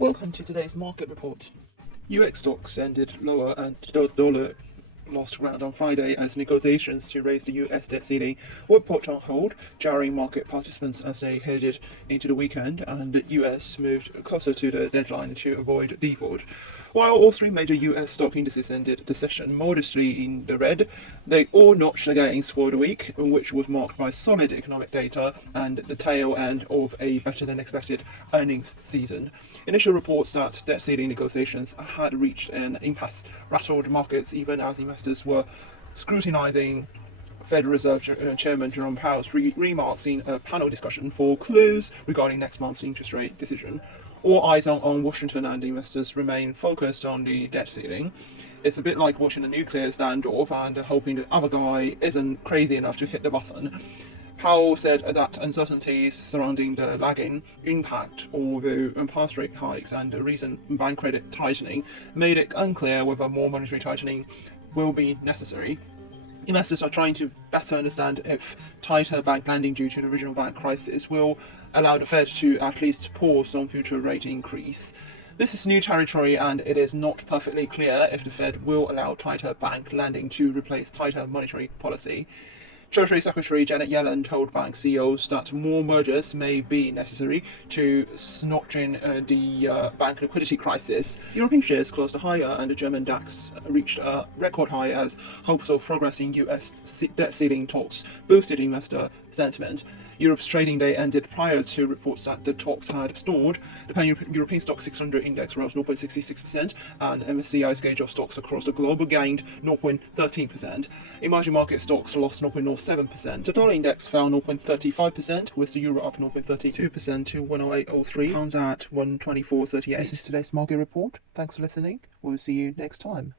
Welcome to today's market report. US stocks ended lower and the dollar lost ground on Friday as negotiations to raise the US debt ceiling were put on hold, jarring market participants as they headed into the weekend, and the US moved closer to the deadline to avoid default. While all three major US stock indices ended the session modestly in the red, they all notched the gains for the week, which was marked by solid economic data and the tail end of a better-than-expected earnings season. Initial reports that debt ceiling negotiations had reached an impasse rattled markets even as investors were scrutinizing Federal Reserve Chairman Jerome Powell's remarks in a panel discussion for clues regarding next month's interest rate decision. All eyes on Washington, and investors remain focused on the debt ceiling. It's a bit like watching a nuclear standoff and hoping the other guy isn't crazy enough to hit the button. Powell said that uncertainties surrounding the lagging impact of the past rate hikes and the recent bank credit tightening made it unclear whether more monetary tightening will be necessary. Investors are trying to better understand if tighter bank lending due to the regional bank crisis will allow the Fed to at least pause on future rate increase. This is new territory, and it is not perfectly clear if the Fed will allow tighter bank lending to replace tighter monetary policy. Treasury Secretary Janet Yellen told bank CEOs that more mergers may be necessary to notch in the bank liquidity crisis. European shares closed higher, and the German DAX reached a record high as hopes of progressing US debt ceiling talks boosted investor sentiment. Europe's trading day ended prior to reports that the talks had stalled. The Pan-European Stock 600 index rose 0.66%, and MSCI's gauge of stocks across the globe gained 0.13%. Emerging market stocks lost 0.07%. The dollar index fell 0.35%, with the euro up 0.32% to 108.03, pounds at 124.38. This is today's market report. Thanks for listening. We'll see you next time.